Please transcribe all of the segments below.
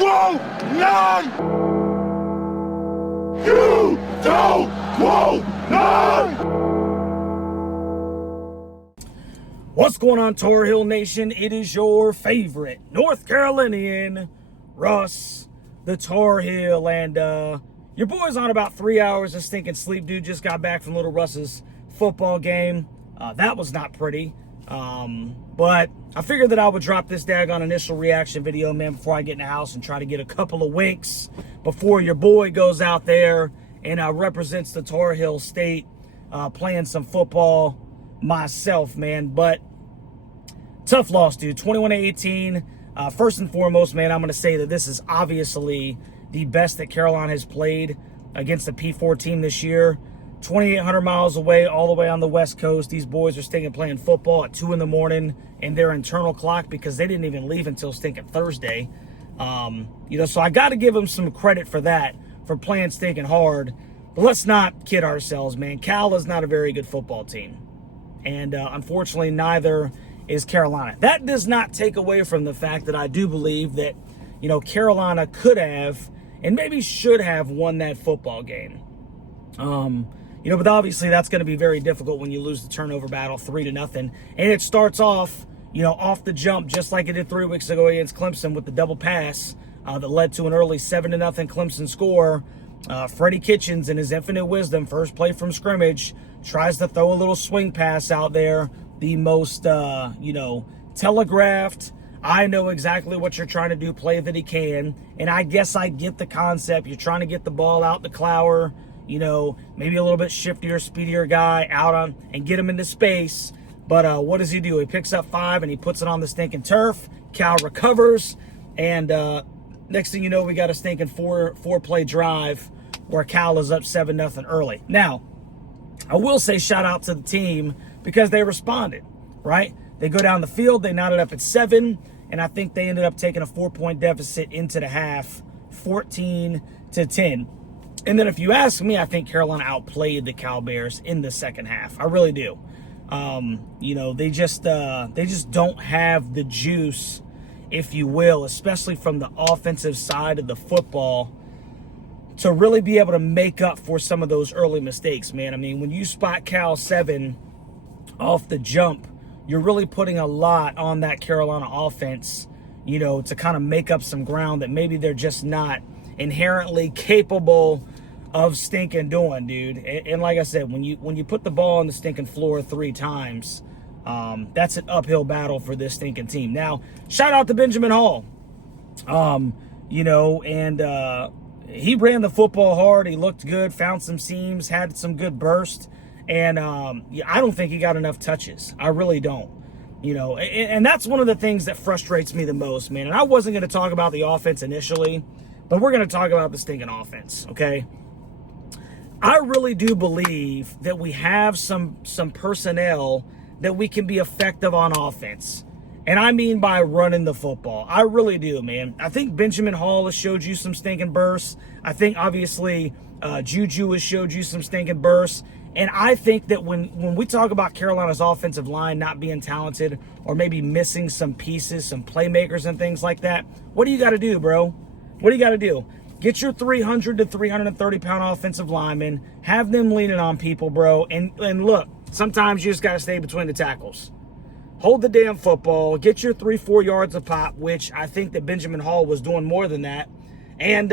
want none! You don't want none! What's going on, Tar Heel Nation? It is your favorite North Carolinian, Russ, the Tar Heel, and your boy's on about 3 hours of stinking sleep, dude. Just got back from little Russ's football game. That was not pretty, but I figured that I would drop this daggone initial reaction video, man, before I get in the house and try to get a couple of winks before your boy goes out there and represents the Tar Heel State, playing some football myself, man. But tough loss, dude. 21-18. First and foremost, man, I'm going to say that this is obviously the best that Carolina has played against the P4 team this year. 2,800 miles away, all the way on the West Coast. These boys are stinking playing football at 2 in the morning in their internal clock because they didn't even leave until stinking Thursday. So I got to give them some credit for that, for playing stinking hard. But let's not kid ourselves, man. Cal is not a very good football team. And unfortunately, neither is Carolina. That does not take away from the fact that I do believe that, Carolina could have and maybe should have won that football game. But obviously that's going to be very difficult when you lose the turnover battle 3-0. And it starts off, off the jump, just like it did 3 weeks ago against Clemson with the double pass that led to an early 7-0 Clemson score. Freddie Kitchens, in his infinite wisdom, first play from scrimmage, tries to throw a little swing pass out there. The most, telegraphed, I know exactly what you're trying to do play that he can. And I guess I get the concept. You're trying to get the ball out the clower, maybe a little bit shiftier, speedier guy out on and get him into space. But what does he do? He picks up 5 and he puts it on the stinking turf. Cal recovers. And next thing you know, we got a stinking four-play drive where Cal is up 7-0 early. Now, I will say shout out to the team because they responded, right? They go down the field, they knotted up at 7, and I think they ended up taking a 4-point deficit into the half, 14-10. And then if you ask me, I think Carolina outplayed the Cal Bears in the second half. I really do. They just don't have the juice, if you will, especially from the offensive side of the football, to really be able to make up for some of those early mistakes, man. I mean, when you spot Cal 7 off the jump, you're really putting a lot on that Carolina offense, to kind of make up some ground that maybe they're just not inherently capable of stinking doing, dude. And like I said, when you put the ball on the stinking floor 3 times, that's an uphill battle for this stinking team. Now, shout out to Benjamin Hall. He ran the football hard. He looked good, found some seams, had some good burst. And I don't think he got enough touches. I really don't. And that's one of the things that frustrates me the most, man. And I wasn't going to talk about the offense initially, but we're going to talk about the stinking offense, okay? I really do believe that we have some personnel that we can be effective on offense. And I mean by running the football. I really do, man. I think Benjamin Hall has showed you some stinking bursts. I think, obviously, Juju has showed you some stinking bursts. And I think that when we talk about Carolina's offensive line not being talented or maybe missing some pieces, some playmakers and things like that, what do you got to do, bro? What do you got to do? Get your 300 to 330-pound offensive linemen, have them leaning on people, bro. And look, sometimes you just got to stay between the tackles. Hold the damn football. Get your 3-4 yards of pop, which I think that Benjamin Hall was doing more than that. And,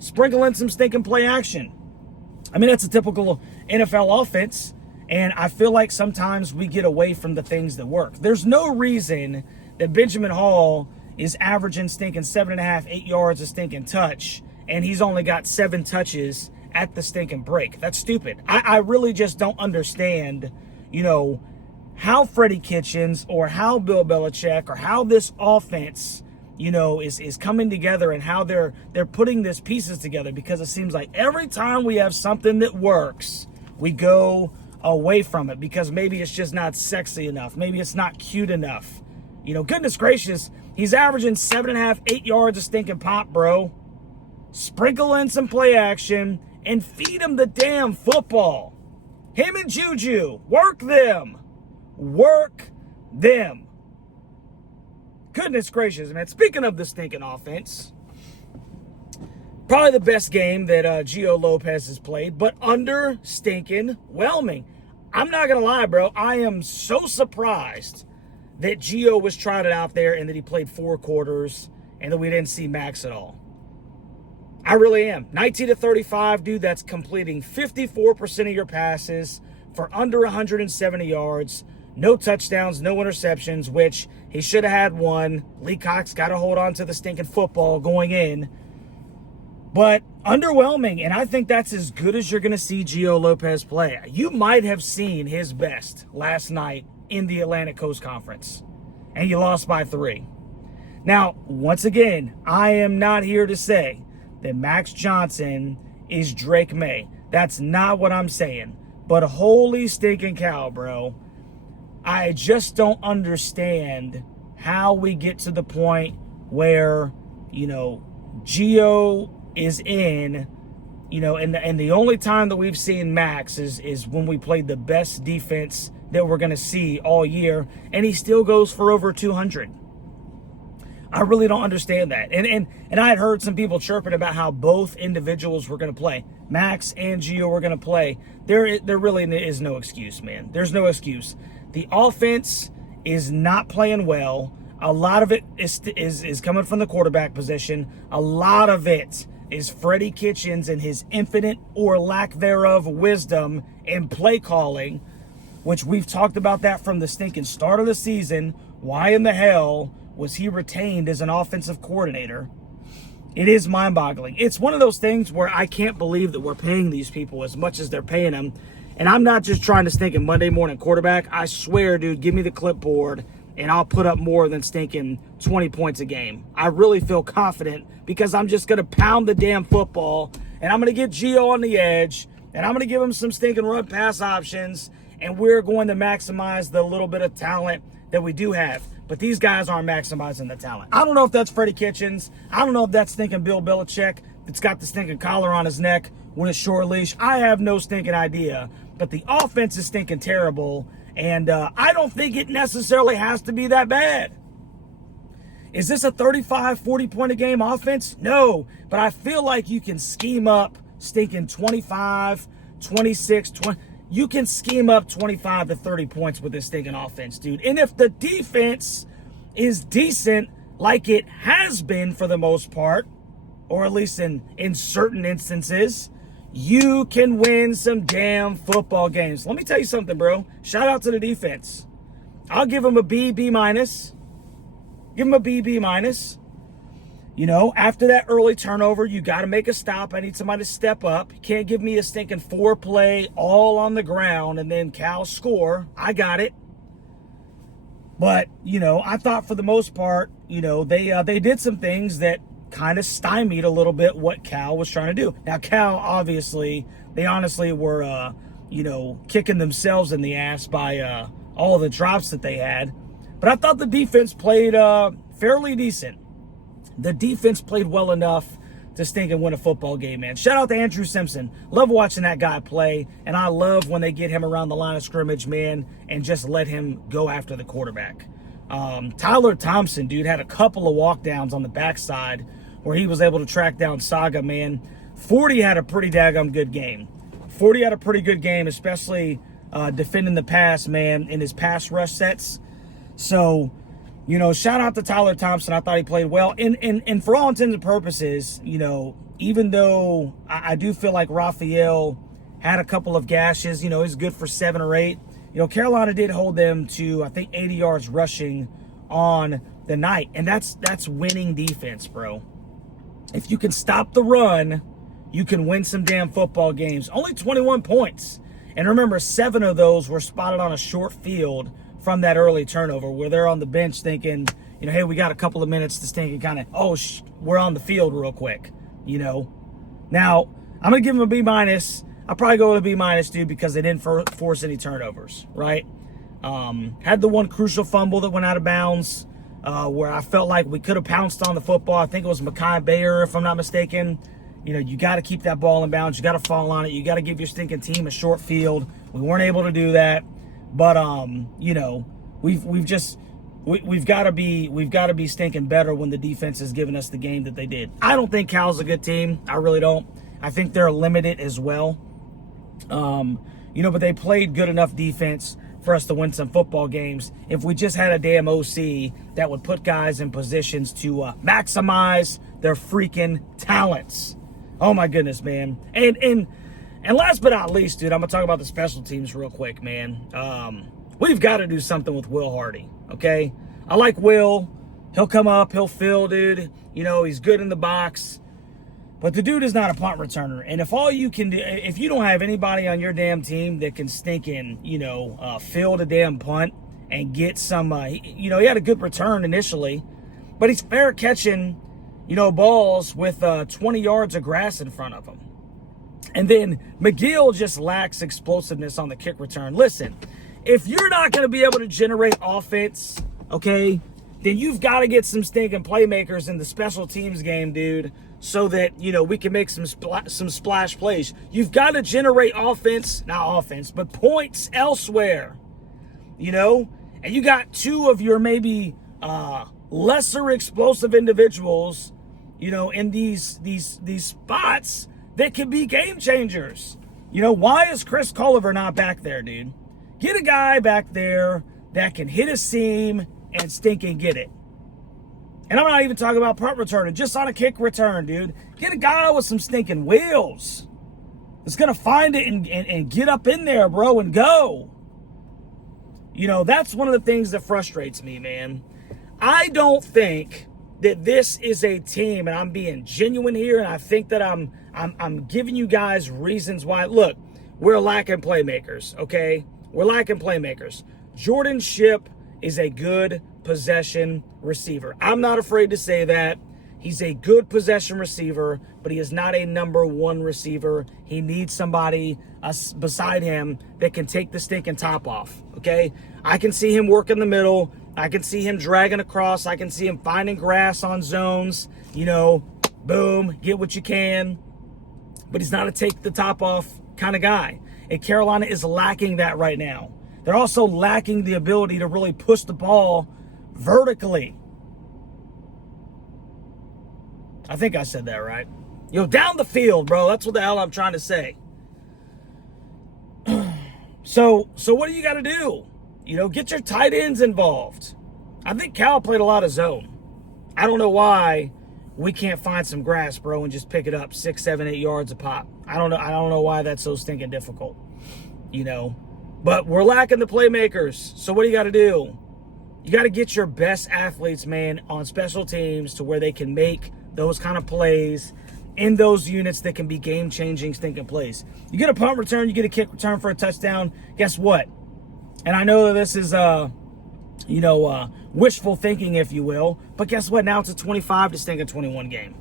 sprinkle in some stinking play action. I mean, that's a typical NFL offense, and I feel like sometimes we get away from the things that work. There's no reason that Benjamin Hall is averaging stinking 7.5, 8 yards of stinking touch, and he's only got 7 touches at the stinking break. That's stupid. I really just don't understand, how Freddie Kitchens or how Bill Belichick or how this offense, is coming together and how they're putting these pieces together, because it seems like every time we have something that works, we go away from it because maybe it's just not sexy enough. Maybe it's not cute enough. Goodness gracious, he's averaging 7.5, 8 yards of stinking pop, bro. Sprinkle in some play action and feed him the damn football. Him and Juju, work them. Work them. Goodness gracious, man. Speaking of the stinking offense, probably the best game that Gio Lopez has played, but under stinking whelming. I'm not going to lie, bro. I am so surprised that Gio was trying it out there and that he played 4 quarters and that we didn't see Max at all. I really am. 19 to 35, dude, that's completing 54% of your passes for under 170 yards. No touchdowns, no interceptions, which he should have had one. Lee Cox got to hold on to the stinking football going in. But underwhelming, and I think that's as good as you're going to see Gio Lopez play. You might have seen his best last night in the Atlantic Coast Conference, and you lost by 3. Now, once again, I am not here to say that Max Johnson is Drake May. That's not what I'm saying. But holy stinking cow, bro. I just don't understand how we get to the point where, Gio is in, and the only time that we've seen Max is when we played the best defense that we're going to see all year, and he still goes for over 200. I really don't understand that. And I had heard some people chirping about how both individuals were going to play. Max and Gio were going to play. There really is no excuse, man. There's no excuse. The offense is not playing well. A lot of it is coming from the quarterback position. A lot of it is Freddie Kitchens and his infinite or lack thereof wisdom in play calling, which we've talked about that from the stinking start of the season. Why in the hell was he retained as an offensive coordinator? It is mind-boggling. It's one of those things where I can't believe that we're paying these people as much as they're paying them. And I'm not just trying to stink a Monday morning quarterback. I swear, dude, give me the clipboard and I'll put up more than stinking 20 points a game. I really feel confident because I'm just going to pound the damn football and I'm going to get Gio on the edge and I'm going to give him some stinking run pass options, and we're going to maximize the little bit of talent that we do have. But these guys aren't maximizing the talent. I don't know if that's Freddie Kitchens. I don't know if that's stinking Bill Belichick that's got the stinking collar on his neck with a short leash. I have no stinking idea. But the offense is stinking terrible, and I don't think it necessarily has to be that bad. Is this a 35, 40-point-a-game offense? No, but I feel like you can scheme up stinking 25, 26, 20. You can scheme up 25 to 30 points with this stinking offense, dude. And if the defense is decent, like it has been for the most part, or at least in certain instances, you can win some damn football games. Let me tell you something, bro. Shout out to the defense. I'll give them a B, B minus. Give them a B, B minus. After that early turnover, you got to make a stop. I need somebody to step up. You can't give me a stinking 4-play all on the ground and then Cal score. I got it. But, I thought for the most part, they did some things that kind of stymied a little bit what Cal was trying to do. Now, Cal, obviously, they honestly were, kicking themselves in the ass by all of the drops that they had. But I thought the defense played fairly decent. The defense played well enough to stink and win a football game, man. Shout out to Andrew Simpson. Love watching that guy play, and I love when they get him around the line of scrimmage, man, and just let him go after the quarterback. Tyler Thompson, dude, had a couple of walkdowns on the backside where he was able to track down Saga, man. 40 had a pretty daggum good game. 40 had a pretty good game, especially defending the pass, man, in his pass rush sets. So, shout out to Tyler Thompson. I thought he played well. And for all intents and purposes, even though I do feel like Raphael had a couple of gashes, he's good for 7 or 8. Carolina did hold them to, I think, 80 yards rushing on the night. And that's winning defense, bro. If you can stop the run, you can win some damn football games. Only 21 points. And remember, 7 of those were spotted on a short field from that early turnover where they're on the bench thinking, hey, we got a couple of minutes to stink and kind of, we're on the field real quick, Now, I'm going to give them a B minus. I'll probably go with a B minus, dude, because they didn't force any turnovers, right? Had the one crucial fumble that went out of bounds where I felt like we could have pounced on the football. I think it was Mekhi Bayer, if I'm not mistaken. You got to keep that ball in bounds. You got to fall on it. You got to give your stinking team a short field. We weren't able to do that. But, we've just we've got to be stinking better when the defense is giving us the game that they did. I don't think Cal's a good team. I really don't. I think they're limited as well. But they played good enough defense for us to win some football games. If we just had a damn OC that would put guys in positions to maximize their freaking talents. Oh my goodness, man. And last but not least, dude, I'm gonna talk about the special teams real quick, man. We've got to do something with Will Hardy, okay? I like Will. He'll come up, he'll fill, dude. He's good in the box. But the dude is not a punt returner. And if all you can do, if you don't have anybody on your damn team that can stinking, field a damn punt and get some, he had a good return initially, but he's fair catching, balls with 20 yards of grass in front of him. And then McGill just lacks explosiveness on the kick return. Listen, if you're not going to be able to generate offense, okay, then you've got to get some stinking playmakers in the special teams game, dude, so that, we can make some splash plays. You've got to generate but points elsewhere, and you got two of your maybe lesser explosive individuals, in these spots that can be game changers. Why is Chris Culliver not back there, dude? Get a guy back there that can hit a seam and stinking get it. And I'm not even talking about punt returning, just on a kick return, dude. Get a guy with some stinking wheels that's going to find it and get up in there, bro, and go. That's one of the things that frustrates me, man. I don't think that this is a team, and I'm being genuine here, and I think that I'm giving you guys reasons why. Look, we're lacking playmakers, okay? We're lacking playmakers. Jordan Shipp is a good possession receiver. I'm not afraid to say that. He's a good possession receiver, but he is not a number one receiver. He needs somebody beside him that can take the stinking top off, okay? I can see him working the middle. I can see him dragging across. I can see him finding grass on zones. Boom, get what you can. But he's not a take the top off kind of guy. And Carolina is lacking that right now. They're also lacking the ability to really push the ball vertically. I think I said that right. Down the field, bro. That's what the hell I'm trying to say. So what do you got to do? Get your tight ends involved. I think Cal played a lot of zone. I don't know why we can't find some grass, bro, and just pick it up 6, 7, 8 yards a pop. I don't know why that's so stinking difficult. But we're lacking the playmakers. So what do you got to do? You got to get your best athletes, man, on special teams to where they can make those kind of plays in those units that can be game-changing stinking plays. You get a punt return, you get a kick return for a touchdown. Guess what? And I know that this is, wishful thinking, if you will. But guess what? Now it's a 25 to stinking 21 game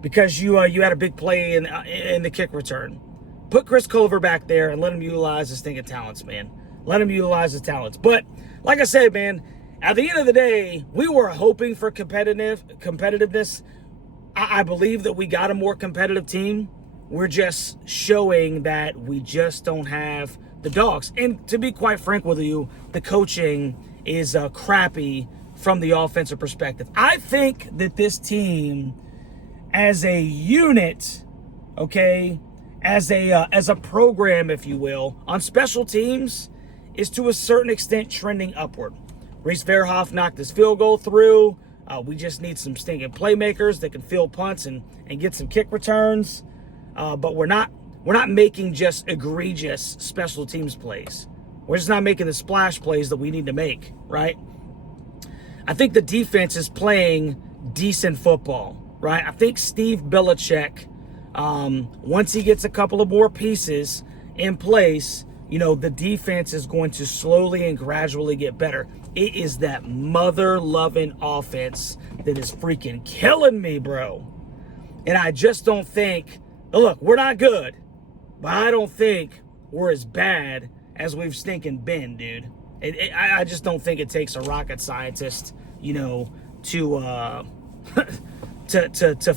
because you had a big play in the kick return. Put Chris Culliver back there and let him utilize his stinking talents, man. Let him utilize his talents. But like I said, man, at the end of the day, we were hoping for competitiveness. I believe that we got a more competitive team. We're just showing that we just don't have the dogs. And to be quite frank with you, the coaching is crappy from the offensive perspective. I think that this team, as a unit, okay, as a program, if you will, on special teams, is to a certain extent trending upward. Reese Verhoff knocked his field goal through. We just need some stinking playmakers that can field punts and get some kick returns. But we're not making just egregious special teams plays. We're just not making the splash plays that we need to make, right? I think the defense is playing decent football, right? I think Steve Belichick, once he gets a couple of more pieces in place, the defense is going to slowly and gradually get better. It is that mother-loving offense that is freaking killing me, bro. And I just don't think, look, we're not good, but I don't think we're as bad as we've stinking been, dude. I just don't think it takes a rocket scientist, to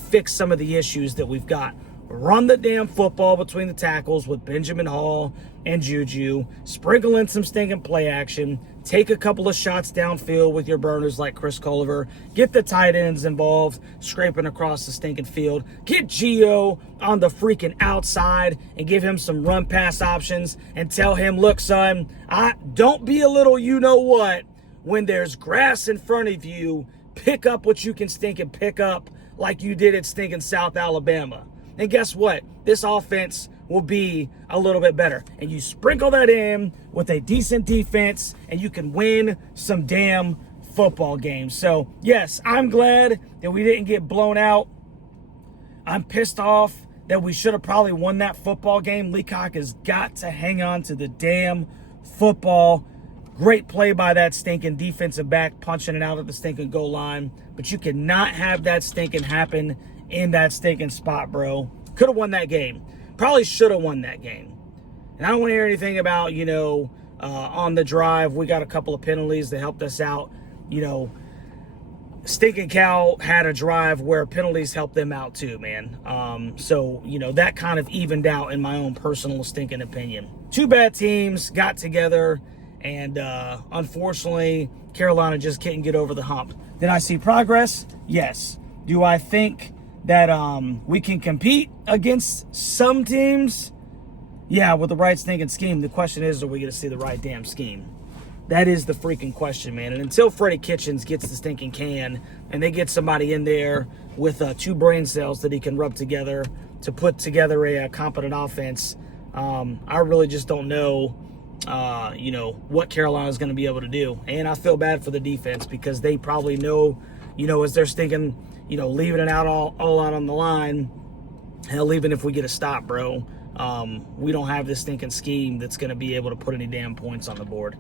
fix some of the issues that we've got. Run the damn football between the tackles with Benjamin Hall and Juju. Sprinkle in some stinking play action. take a couple of shots downfield with your burners like Chris Culliver. Get the tight ends involved, scraping across the stinking field. Get Gio on the freaking outside and give him some run pass options and tell him, look, son, don't be a little you-know-what. When there's grass in front of you, pick up what you can stinking pick up like you did at stinking South Alabama. And guess what? This offense will be a little bit better. And you sprinkle that in with a decent defense, and you can win some damn football games. So, yes, I'm glad that we didn't get blown out. I'm pissed off that we should have probably won that football game. Leacock has got to hang on to the damn football. Great play by that stinking defensive back, punching it out at the stinking goal line. But you cannot have that stinking happen in that stinking spot, bro. Could have won that game. Probably should have won that game. And I don't want to hear anything about, on the drive, we got a couple of penalties that helped us out. Stinking Cal had a drive where penalties helped them out too, man. So, that kind of evened out in my own personal stinking opinion. Two bad teams got together, and unfortunately, Carolina just couldn't get over the hump. Did I see progress? Yes. Do I think that we can compete against some teams? Yeah, with the right stinking scheme. The question is, are we going to see the right damn scheme? That is the freaking question, man. And until Freddie Kitchens gets the stinking can and they get somebody in there with two brain cells that he can rub together to put together a competent offense, I really just don't know, what Carolina is going to be able to do. And I feel bad for the defense because they probably know, as they're stinking, leaving it out all out on the line. Hell, even if we get a stop, bro, we don't have this stinking scheme that's going to be able to put any damn points on the board.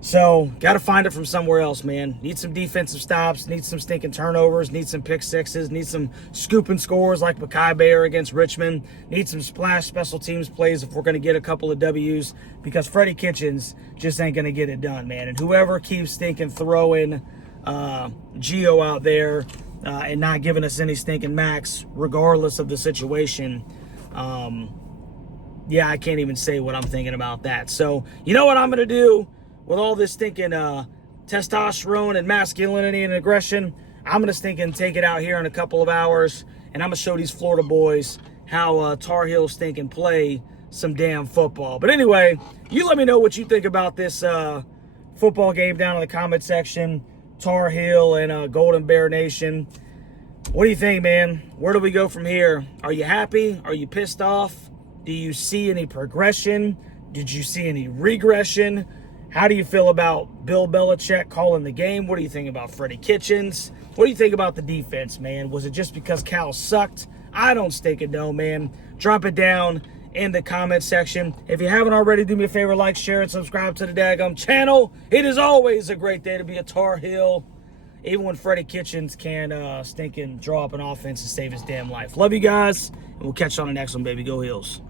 So, got to find it from somewhere else, man. Need some defensive stops, need some stinking turnovers, need some pick sixes, need some scooping scores like Mekhi Bayer against Richmond, need some splash special teams plays if we're going to get a couple of W's, because Freddie Kitchens just ain't going to get it done, man. And whoever keeps stinking throwing Gio out there and not giving us any stinking max, regardless of the situation, I can't even say what I'm thinking about that. So, you know what I'm going to do? With all this stinking testosterone and masculinity and aggression, I'm going to stinking take it out here in a couple of hours, and I'm going to show these Florida boys how Tar Heels stinking play some damn football. But anyway, you let me know what you think about this football game down in the comment section. Tar Heel and Golden Bear Nation. What do you think, man? Where do we go from here? Are you happy? Are you pissed off? Do you see any progression? Did you see any regression? How do you feel about Bill Belichick calling the game? What do you think about Freddie Kitchens? What do you think about the defense, man? Was it just because Cal sucked? I don't stinking know, man. Drop it down in the comment section. If you haven't already, do me a favor, like, share, and subscribe to the daggum channel. It is always a great day to be a Tar Heel, even when Freddie Kitchens can stinking draw up an offense and save his damn life. Love you guys, and we'll catch you on the next one, baby. Go Heels.